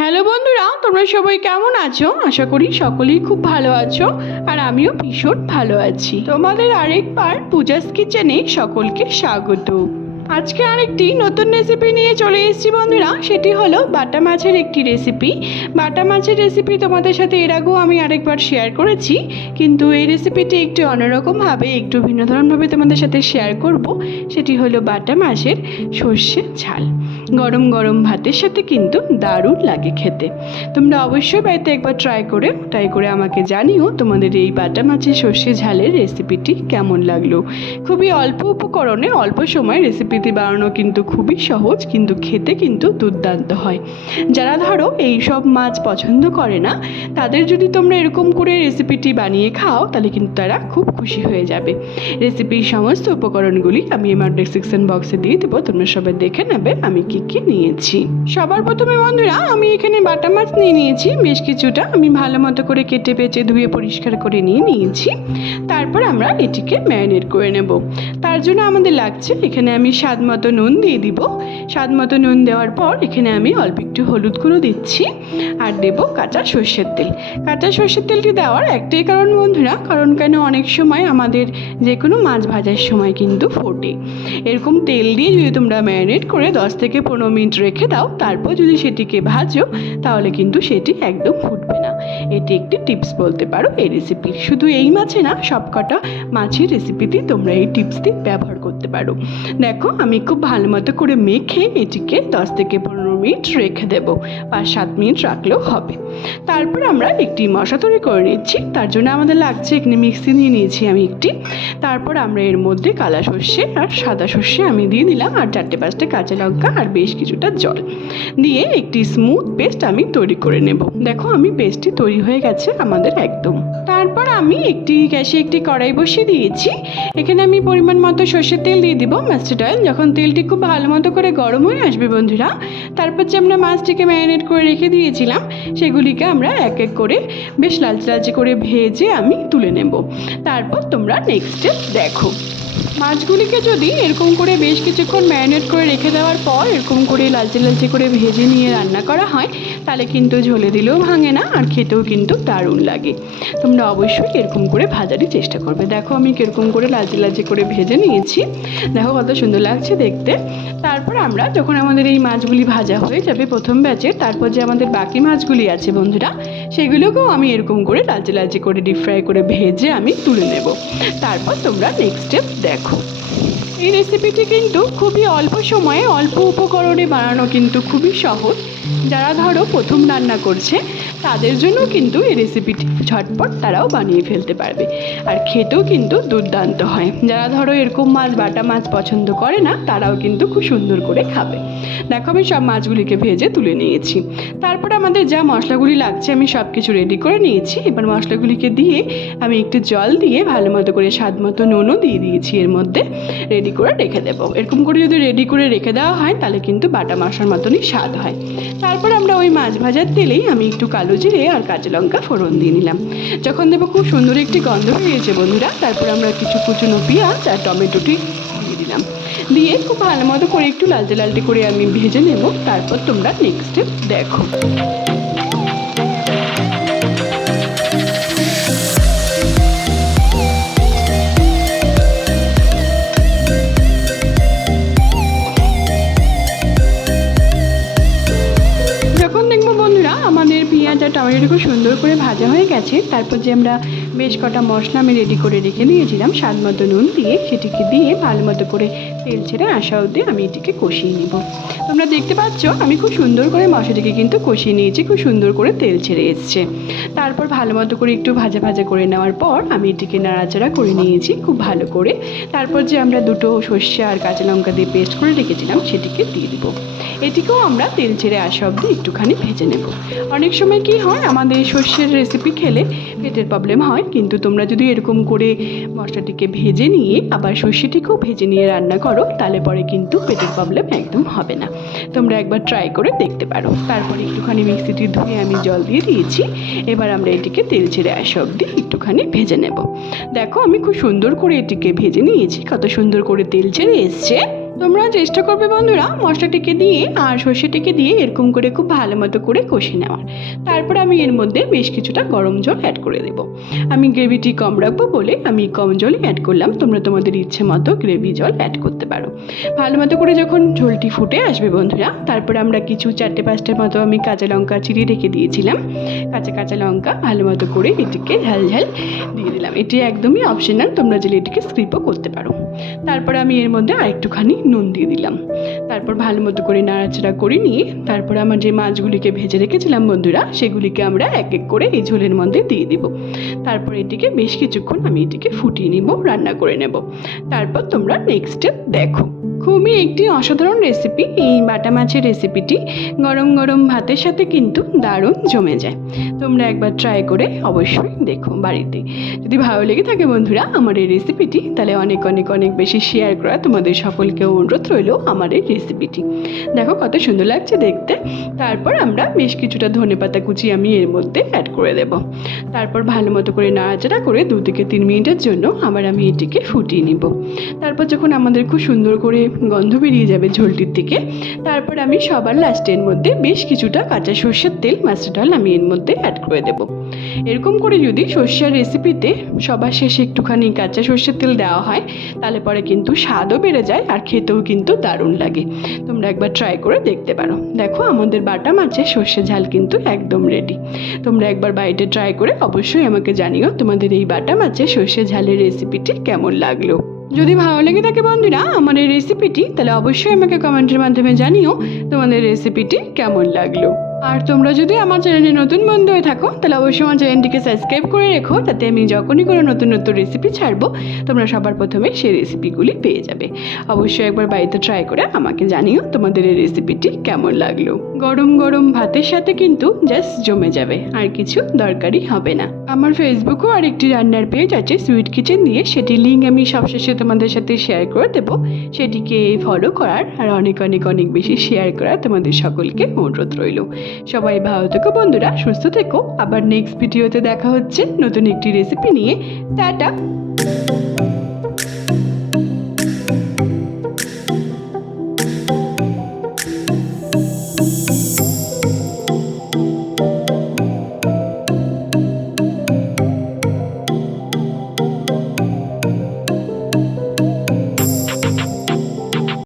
Hello বন্ধুরা, তোমরা সবাই কেমন আছো? আশা করি সকলেই খুব ভালো আছো আর আমিও ভীষণ ভালো আছি। তোমাদের আরেকবার পূজাস কিচেনে সকলকে স্বাগত। আজকে আরেকটি নতুন রেসিপি নিয়ে চলে এসেছি বন্ধুরা। সেটি হলো বাটা মাছের একটি রেসিপি। বাটা মাছের রেসিপি তোমাদের সাথে এর আগেও আমি আরেকবার শেয়ার করেছি, কিন্তু এই রেসিপিটি একটু অন্যরকমভাবে, একটু ভিন্ন ধরনভাবে তোমাদের সাথে শেয়ার করব। সেটি হলো বাটা মাছের সর্ষে ঝাল। গরম গরম ভাতের সাথে কিন্তু দারুণ লাগে খেতে। তোমরা অবশ্যই বাড়িতে একবার ট্রাই করে আমাকে জানিও তোমাদের এই বাটা মাছের সর্ষে ঝালের রেসিপিটি কেমন লাগলো। খুবই অল্প উপকরণে অল্প সময় রেসিপিটি বানানো কিন্তু খুবই সহজ, কিন্তু খেতে কিন্তু দুর্দান্ত হয়। যারা ধরো এই সব মাছ পছন্দ করে না, তাদের যদি তোমরা এরকম করে রেসিপিটি বানিয়ে খাও তাহলে কিন্তু তারা খুব খুশি হয়ে যাবে। রেসিপির সমস্ত উপকরণগুলি আমি আমার ডেসক্রিপশন বক্সে দিয়ে দেবো, তোমরা সবাই দেখে নেবে আমি কি কি নিয়েছি। সবার প্রথমে বন্ধুরা আমি এখানে বাটা মাছ নিয়ে নিয়েছি বেশ কিছুটা। আমি ভালো মতো করে কেটে বেছে ধুয়ে পরিষ্কার করে নিয়েছি। তারপর আমরা এটিকে ম্যারিনেট করে নেব। তার জন্য আমাদের লাগছে, এখানে আমি স্বাদ মতো নুন দিয়ে দিব। স্বাদ মতো নুন দেওয়ার পর এখানে আমি অল্প একটু হলুদ গুঁড়ো দিচ্ছি আর দেব কাঁচা সর্ষের তেল। কাঁচা সর্ষের তেলটি দেওয়ার একটাই কারণ বন্ধুরা, কারণ কেন অনেক সময় আমাদের যে কোনো মাছ ভাজার সময় কিন্তু ফোটে। এরকম তেল দিয়ে যদি তোমরা ম্যারিনেট করে 10 থেকে 15 মিনিট রেখে দাও, তারপর যদি সেটিকে ভাজো তাহলে কিন্তু সেটি একদম ফুটবে না। এটি একটি টিপস বলতে পারো এই রেসিপির। শুধু এই মাছে না, সবকটা মাছের রেসিপিতেই তোমরা এই টিপসটি ব্যবহার করতে পারো। দেখো আমি খুব ভালো মতো করে মেখে এটিকে 10 থেকে 15 মিনিট রেখে দেবো, 5-7 মিনিট রাখলেও হবে। তারপর আমরা একটি মশলা তৈরি করে নিচ্ছি। তার জন্য আমাদের লাগছে, এখানে মিক্সি নিয়ে নিয়েছি আমি একটি। তারপর আমরা এর মধ্যে কালা সর্ষে আর সাদা সর্ষে আমি দিয়ে দিলাম, আর 4-5টা কাঁচা লঙ্কা আর বেশ কিছুটা জল দিয়ে একটি স্মুথ পেস্ট আমি তৈরি করে নেব। দেখো আমি পেস্টটি তৈরি হয়ে গেছে আমাদের একদম। তারপর আমি গ্যাসে একটি কড়াই বসিয়ে দিয়েছি। এখানে আমি পরিমাণ মতো সর্ষের তেল দিয়ে দিব, মাস্টার্ড অয়েল। যখন তেলটি খুব ভালো মতো করে গরম হয়ে আসবে বন্ধুরা, তারপর যে আমরা মাছটিকে ম্যারিনেট করে রেখে দিয়েছিলাম সেগুলিকে আমরা এক এক করে বেশ লালচে করে ভেজে আমি তুলে নেব। তারপর তোমরা নেক্সট স্টেপ দেখো। মাছগুলিকে যদি এরকম করে বেশ কিছুক্ষণ ম্যারিনেট করে রেখে দেওয়ার পর এরকম করে লালচে করে ভেজে নিয়ে রান্না করা হয়, তাহলে কিন্তু ঝোলে দিলেও ভাঙে না আর খেতেও কিন্তু দারুণ লাগে। তোমরা অবশ্যই এরকম করে ভাজারই চেষ্টা করবে। দেখো আমি কীরকম করে লালচে করে ভেজে নিয়েছি, দেখো কত সুন্দর লাগছে দেখতে। তারপর আমরা যখন আমাদের এই মাছগুলি ভাজা হয়ে যাবে প্রথম ব্যাচে, তারপর যে আমাদের বাকি মাছগুলি আছে বন্ধুরা, সেগুলোকেও আমি এরকম করে লালচে করে ডিপ ফ্রাই করে ভেজে আমি তুলে নেব। তারপর তোমরা নেক্সট স্টেপ দেখো। এই রেসিপিটি কিন্তু খুবই অল্প সময়ে অল্প উপকরণে বানানো কিন্তু খুবই সহজ। যারা ধরো প্রথম রান্না করছে তাদের জন্য কিন্তু এই রেসিপিটি ঝটপট তারাও বানিয়ে ফেলতে পারবে, আর খেতেও কিন্তু দুর্দান্ত হয়। যারা ধরো এরকম বাটা মাছ পছন্দ করে না, তারাও কিন্তু খুব সুন্দর করে খাবে। দেখো আমি সব মাছগুলিকে ভেজে তুলে নিয়েছি। তারপর আমাদের যা মশলাগুলি লাগছে আমি সব কিছু রেডি করে নিয়েছি। এবার মশলাগুলিকে দিয়ে আমি একটু জল দিয়ে ভালো মতো করে স্বাদ মতো নুনও দিয়ে দিয়েছি এর মধ্যে, রেডি করে রেখে দেবো। এরকম করে যদি রেডি করে রেখে দেওয়া হয় তাহলে কিন্তু বাটা মশলার মতনই স্বাদ হয়। তারপর আমরা ওই মাছ ভাজার তেলেই আমি একটু কালো জিরে আর কাঁচা লঙ্কা ফোড়ন দিয়ে নিলাম। যখন দেবো খুব সুন্দর একটি গন্ধ পেয়েছে বন্ধুরা, তারপর আমরা কিছু কুচনো পেঁয়াজ আর টমেটোটি দিয়ে দিলাম, দিয়ে খুব ভালো মতো করে একটু লালচে করে আমি ভেজে নেব। তারপর তোমরা নেক্সট স্টেপ দেখো। আমাদের পেঁয়াজ আর টমেটো খুব সুন্দর করে ভাজা হয়ে গেছে, তারপর যে আমরা বেশ কটা মশলা আমি রেডি করে রেখে দিয়েছিলাম স্বাদ মতো নুন দিয়ে, সেটিকে দিয়ে ভালো মতো করে তেল ছেড়ে আসা অবধি আমি এটিকে কষিয়ে নিব। তোমরা দেখতে পাচ্ছ আমি খুব সুন্দর করে মশলাটিকে কিন্তু কষিয়ে নিয়েছি, খুব সুন্দর করে তেল ছেড়ে এসছে। তারপর ভালো মতো করে একটু ভাজা করে নেওয়ার পর আমি এটিকে নাড়াচাড়া করে নিয়েছি খুব ভালো করে। তারপর যে আমরা দুটো সর্ষে আর কাঁচা লঙ্কা দিয়ে পেস্ট করে রেখেছিলাম সেটিকে দিয়ে দেবো। এটিকেও আমরা তেল ছেড়ে আসা অবধি একটুখানি ভেজে নেব। অনেক সময় কি হয়, আমাদের সর্ষের রেসিপি খেলে পেটের প্রবলেম হয়, কিন্তু তোমরা যদি এরকম করে মশলাটিকে ভেজে নিয়ে আবার সর্ষেটিকেও ভেজে নিয়ে রান্না করো, তাহলে পরে কিন্তু পেটের প্রবলেম একদম হবে না। তোমরা একবার ট্রাই করে দেখতে পারো। তারপরে একটুখানি মিক্সিটি ধুয়ে আমি জল দিয়ে দিয়েছি। এবার আমরা এটিকে তেল ছেড়ে আসা অবধি একটুখানি ভেজে নেব। দেখো আমি খুব সুন্দর করে এটিকে ভেজে নিয়েছি, কত সুন্দর করে তেল ছেড়ে এসছে। তোমরা চেষ্টা করবে বন্ধুরা মশলাটিকে দিয়ে আর সর্ষেটিকে দিয়ে এরকম করে খুব ভালো মতো করে কষে নেওয়ার। তারপর আমি এর মধ্যে বেশ কিছুটা গরম জল অ্যাড করে দেবো। আমি গ্রেভিটি কম রাখবো বলে আমি কম জলই অ্যাড করলাম, তোমরা তোমাদের ইচ্ছে মতো গ্রেভি জল অ্যাড করতে পারো। ভালো মতো করে যখন ঝোলটি ফুটে আসবে বন্ধুরা, তারপর আমরা কিছু 4-5টার মতো আমি কাঁচা লঙ্কা চিড়ে রেখে দিয়েছিলাম, কাঁচা লঙ্কা ভালো মতো করে এটিকে ঝাল দিয়ে দিলাম। এটি একদমই অপশনাল, তোমরা যদি এটিকে স্কিপও করতে পারো। তারপর আমি এর মধ্যে আরেকটুখানি নুন দিয়ে দিলাম। তারপর ভালো মতো করে নাড়াচাড়া করে নিয়ে তারপর আমার যে মাছগুলিকে ভেজে রেখেছিলাম বন্ধুরা, সেগুলিকে আমরা এক এক করে এই ঝোলের মধ্যে দিয়ে দিব। তারপর এটিকে বেশ কিছুক্ষণ আমি এটিকে ফুটিয়ে নিব, রান্না করে নেব। তারপর তোমরা নেক্সট স্টেপ দেখো। খুবই একটি অসাধারণ রেসিপি এই বাটা মাছের রেসিপিটি, গরম গরম ভাতের সাথে কিন্তু দারুণ জমে যায়। তোমরা একবার ট্রাই করে অবশ্যই দেখো বাড়িতে। যদি ভালো লেগে থাকে বন্ধুরা আমার এই রেসিপিটি, তাহলে অনেক অনেক অনেক বেশি শেয়ার করা তোমাদের সকলকে অনুরোধ রইল আমার এই রেসিপিটি। দেখো কত সুন্দর লাগছে দেখতে। তারপর আমরা বেশ কিছুটা ধনেপাতা কুচি আমি এর মধ্যে অ্যাড করে দেব। তারপর ভালো মতো করে নাড়াচাড়া করে 2 থেকে 3 মিনিটের জন্য আবার আমি এটিকে ফুটিয়ে নিব। তারপর যখন আমাদের খুব সুন্দর করে গন্ধ বেরিয়ে যাবে ঝোলটির থেকে, তারপর আমি সবার লাস্টের মধ্যে বেশ কিছুটা কাঁচা সর্ষের তেল মাস্টার্ড অয়েল আমি এর মধ্যে অ্যাড করে দেব। এরকম করে যদি সর্ষের রেসিপিতে সবার শেষে একটুখানি কাঁচা সর্ষের তেল দেওয়া হয়, তাহলে পরে কিন্তু স্বাদও বেড়ে যায় আর খেতেও কিন্তু দারুণ লাগে। তোমরা একবার ট্রাই করে দেখতে পারো। দেখো আমাদের বাটা মাছের সর্ষে ঝাল কিন্তু একদম রেডি। তোমরা একবার বাড়িতে ট্রাই করে অবশ্যই আমাকে জানিও তোমাদের এই বাটা মাছের সর্ষে ঝালের রেসিপিটি কেমন লাগলো। যদি ভালো লেগে থাকে বন্ধুরা আমার এই রেসিপিটি, তাহলে অবশ্যই আমাকে কমেন্টের মাধ্যমে জানিও তোমাদের রেসিপিটি কেমন লাগলো। আর তোমরা যদি আমার চ্যানেলে নতুন বন্ধু হয়ে থাকো, তাহলে অবশ্যই আমার চ্যানেলটিকে সাবস্ক্রাইব করে রেখো, তাতে আমি যখনই কোনো নতুন নতুন রেসিপি ছাড়বো তোমরা সবার প্রথমে সেই রেসিপিগুলি পেয়ে যাবে। অবশ্যই একবার বাড়িতে ট্রাই করে আমাকে জানিও তোমাদের এই রেসিপিটি কেমন লাগলো। গরম গরম ভাতের সাথে কিন্তু জাস্ট জমে যাবে, আর কিছু দরকারই হবে না। আমার ফেসবুকেও আরেকটি রান্নার পেজ আছে সুইট কিচেন দিয়ে, সেটির লিঙ্ক আমি সবশেষে তোমাদের সাথে শেয়ার করে দেবো। সেটিকে ফলো করার আর অনেক অনেক অনেক বেশি শেয়ার করার তোমাদের সকলকে অনুরোধ রইল। সবাই ভালো থেকো বন্ধুরা, সুস্থ থেকো। আবার নেক্সট ভিডিওতে দেখা হচ্ছে নতুন একটি রেসিপি নিয়ে। টাটা।